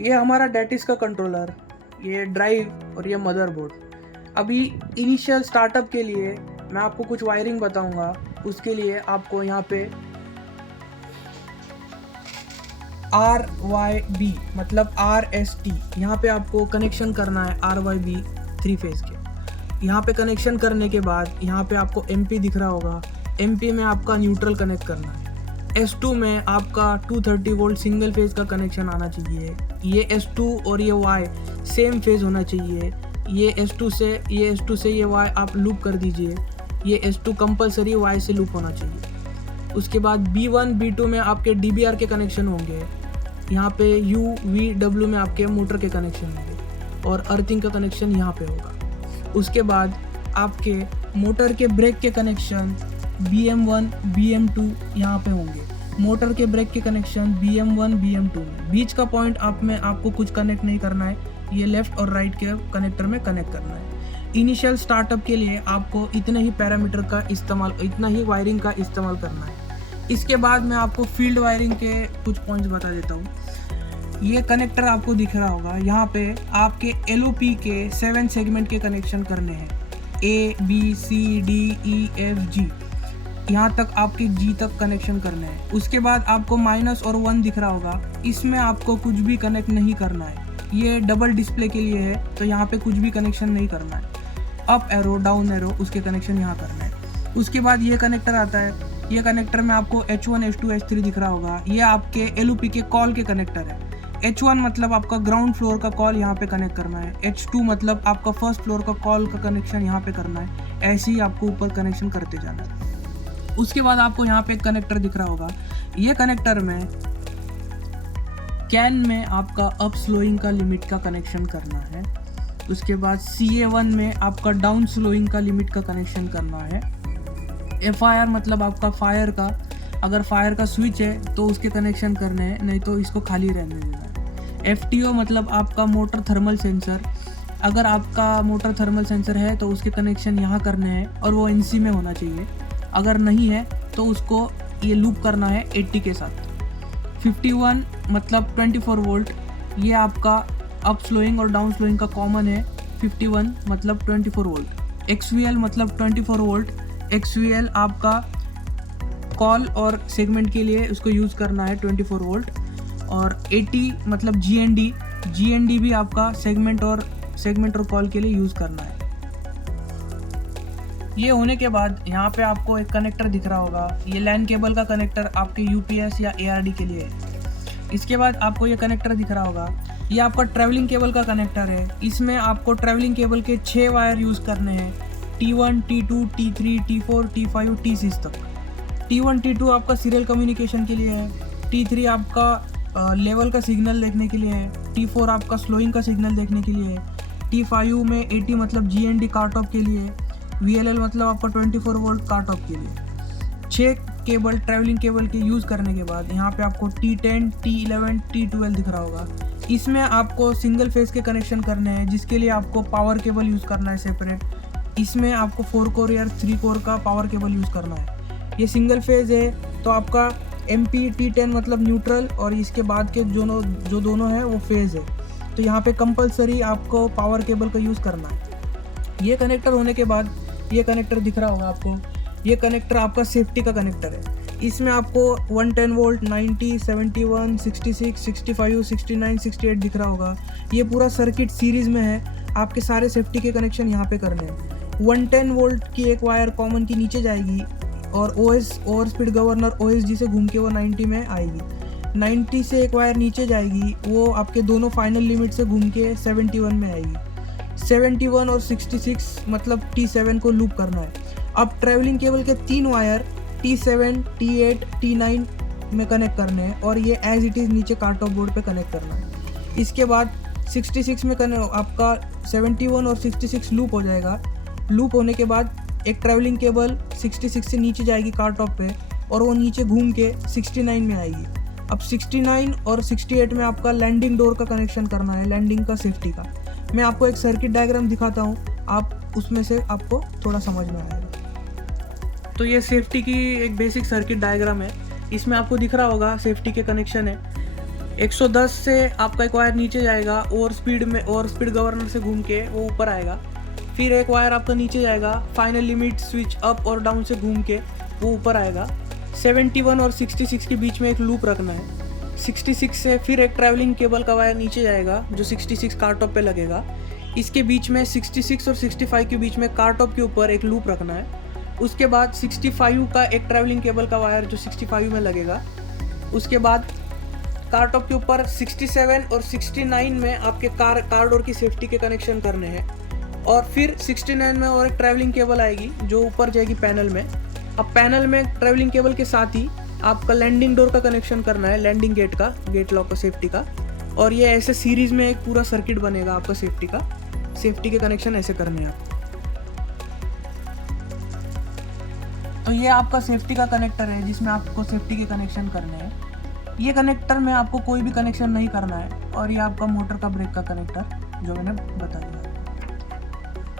ये हमारा डेटिस का कंट्रोलर, ये ड्राइव और ये मदरबोर्ड। अभी इनिशियल स्टार्टअप के लिए मैं आपको कुछ वायरिंग बताऊंगा। उसके लिए आपको यहाँ पे RYB मतलब RST यहाँ पे आपको कनेक्शन करना है। RYB 3 फेज के यहाँ पे कनेक्शन करने के बाद यहाँ पे आपको MP दिख रहा होगा। MP में आपका न्यूट्रल कनेक्ट करना है। S2 में आपका 230 वोल्ट सिंगल फेज का कनेक्शन आना चाहिए। ये S2 और ये Y सेम फेज होना चाहिए। ये S2 से ये Y आप लूप कर दीजिए। ये S2 कंपलसरी Y से लूप होना चाहिए। उसके बाद B1 B2 में आपके DBR के कनेक्शन होंगे। यहाँ पे U V W में आपके मोटर के कनेक्शन होंगे और अर्थिंग का कनेक्शन यहाँ पे होगा। उसके बाद आपके मोटर के ब्रेक के कनेक्शन BM1 BM2 यहाँ पे होंगे। मोटर के ब्रेक के कनेक्शन BM1 BM2 में। बीच का पॉइंट आपको कुछ कनेक्ट नहीं करना है, ये लेफ्ट और राइट के कनेक्टर में कनेक्ट करना है। इनिशियल स्टार्टअप के लिए आपको इतने ही पैरामीटर का इस्तेमाल, इतना ही वायरिंग का इस्तेमाल करना है। इसके बाद मैं आपको फील्ड वायरिंग के कुछ पॉइंट्स बता देता हूँ। ये कनेक्टर आपको दिख रहा होगा, यहाँ पे आपके LOP के 7 सेगमेंट के कनेक्शन करने हैं। A B C D E F G यहाँ तक आपके G तक कनेक्शन करने हैं। उसके बाद आपको माइनस और 1 दिख रहा होगा, इसमें आपको कुछ भी कनेक्ट नहीं करना है। ये डबल डिस्प्ले के लिए है, तो यहाँ पे कुछ भी कनेक्शन नहीं करना है। अप एरो डाउन एरो उसके कनेक्शन यहाँ करना है। उसके बाद ये कनेक्टर आता है। ये कनेक्टर में आपको H1 H2 H3 दिख रहा होगा। ये आपके LOP के कॉल के कनेक्टर है। H1 मतलब आपका ग्राउंड फ्लोर का कॉल यहाँ पे कनेक्ट करना है। H2 मतलब आपका फर्स्ट फ्लोर का कॉल का कनेक्शन यहाँ पे करना है। ऐसे ही आपको ऊपर कनेक्शन करते जाना है। उसके बाद आपको यहाँ पे एक कनेक्टर दिख रहा होगा। ये कनेक्टर में कैन में आपका अप स्लोइंग का लिमिट का कनेक्शन करना है। उसके बाद CA1 में आपका डाउन स्लोइंग का लिमिट का कनेक्शन करना है। FIR मतलब आपका फायर का, अगर फायर का स्विच है तो उसके कनेक्शन करने हैं, नहीं तो इसको खाली रहने देना है। FTO मतलब आपका मोटर थर्मल सेंसर, अगर आपका मोटर थर्मल सेंसर है तो उसके कनेक्शन यहाँ करने हैं और वो NC में होना चाहिए। अगर नहीं है तो उसको ये लूप करना है 80 के साथ। 51 मतलब 24 वोल्ट, ये आपका अप स्लोइंग और डाउन स्लोइंग का कॉमन है। 51 मतलब 24 वोल्ट। XVL मतलब 24 वोल्ट। XVL आपका कॉल और सेगमेंट के लिए उसको यूज़ करना है 24 वोल्ट। और 80 मतलब GND भी आपका सेगमेंट और कॉल के लिए यूज़ करना है। ये होने के बाद यहाँ पे आपको एक कनेक्टर दिख रहा होगा। ये लैन केबल का कनेक्टर आपके UPS या ARD के लिए है। इसके बाद आपको ये कनेक्टर दिख रहा होगा, ये आपका ट्रैवलिंग केबल का कनेक्टर है। इसमें आपको ट्रैवलिंग केबल के 6 वायर यूज़ करने हैं। T1 T2 T3 T4 T5 T6 तक। T1 T2 आपका सीरियल कम्युनिकेशन के लिए है। T3 आपका लेवल का सिग्नल देखने के लिए है। T4 आपका स्लोइंग का सिग्नल देखने के लिए है। T5 में 80 मतलब GND काट ऑफ के लिए। VLL मतलब आपका 24 वोल्ट काट ऑफ के लिए। 6 केबल ट्रैवलिंग केबल के यूज़ करने के बाद यहाँ पे आपको T10 T11 T12 दिख रहा होगा। इसमें आपको सिंगल फेज के कनेक्शन करने हैं, जिसके लिए आपको पावर केबल यूज़ करना है सेपरेट। इसमें आपको 4 कोर या 3 कोर का पावर केबल यूज़ करना है। ये सिंगल फेज है तो आपका MP T10 मतलब न्यूट्रल और इसके बाद के जो दोनों है वो फेज है, तो यहाँ पे कंपलसरी आपको पावर केबल का यूज़ करना है। ये कनेक्टर होने के बाद ये कनेक्टर दिख रहा होगा आपको, ये कनेक्टर आपका सेफ्टी का कनेक्टर है। इसमें आपको 110 वोल्ट 90 71 66 65 69 68 दिख रहा होगा। ये पूरा सर्किट सीरीज में है, आपके सारे सेफ्टी के कनेक्शन यहाँ पे करने हैं। 110 वोल्ट की एक वायर कॉमन की नीचे जाएगी और OS over speed governor OSG से घूम के वो 90 में आएगी। 90 से एक वायर नीचे जाएगी, वो आपके दोनों फाइनल लिमिट से घूम के 71 में आएगी। 71 और 66 मतलब T7 को लूप करना है। अब ट्रैवलिंग केबल के 3 वायर T7 T8 T9 में कनेक्ट करने हैं और ये एज इट इज़ नीचे कार्ट ऑफ बोर्ड पे कनेक्ट करना है। इसके बाद 66 में आपका 71 और 66 लूप हो जाएगा। लूप होने के बाद एक ट्रैवलिंग केबल 66 से नीचे जाएगी कार्ट ऑफ पे और वो नीचे घूम के 69 में आएगी। अब 69 और 68 में आपका लैंडिंग डोर का कनेक्शन करना है, लैंडिंग का सेफ्टी का। मैं आपको एक सर्किट डायग्राम दिखाता हूँ, आप उसमें से आपको थोड़ा समझ में आएगा। तो ये सेफ्टी की एक बेसिक सर्किट डायग्राम है। इसमें आपको दिख रहा होगा सेफ्टी के कनेक्शन है। 110 से आपका एक वायर नीचे जाएगा और स्पीड गवर्नर से घूम के वो ऊपर आएगा। फिर एक वायर आपका नीचे जाएगा, फाइनल लिमिट स्विच अप और डाउन से घूम के वो ऊपर आएगा। 71 और 66 के बीच में एक लूप रखना है। 66 से फिर एक ट्रैवलिंग केबल का वायर नीचे जाएगा जो 66 कार टॉप पे लगेगा। इसके बीच में 66 और 65 के बीच में कार टॉप के ऊपर एक लूप रखना है। उसके बाद 65 का एक ट्रैवलिंग केबल का वायर जो 65 में लगेगा। उसके बाद कार टॉप के ऊपर 67 और 69 में आपके कार डोर की सेफ्टी के कनेक्शन करने हैं। और फिर 69 में और एक ट्रैवलिंग केबल आएगी जो ऊपर जाएगी पैनल में। अब पैनल में ट्रैवलिंग केबल के साथ ही आपका लैंडिंग डोर का कनेक्शन करना है, लैंडिंग गेट का, गेट लॉक का, सेफ्टी का। और ये ऐसे सीरीज में एक पूरा सर्किट बनेगा आपका सेफ्टी का। सेफ्टी के कनेक्शन ऐसे करने हैं आपको। तो ये आपका सेफ्टी का कनेक्टर है जिसमें आपको सेफ्टी के कनेक्शन करने हैं। ये कनेक्टर में आपको कोई भी कनेक्शन नहीं करना है। और ये आपका मोटर का ब्रेक का कनेक्टर जो मैंने बता दिया।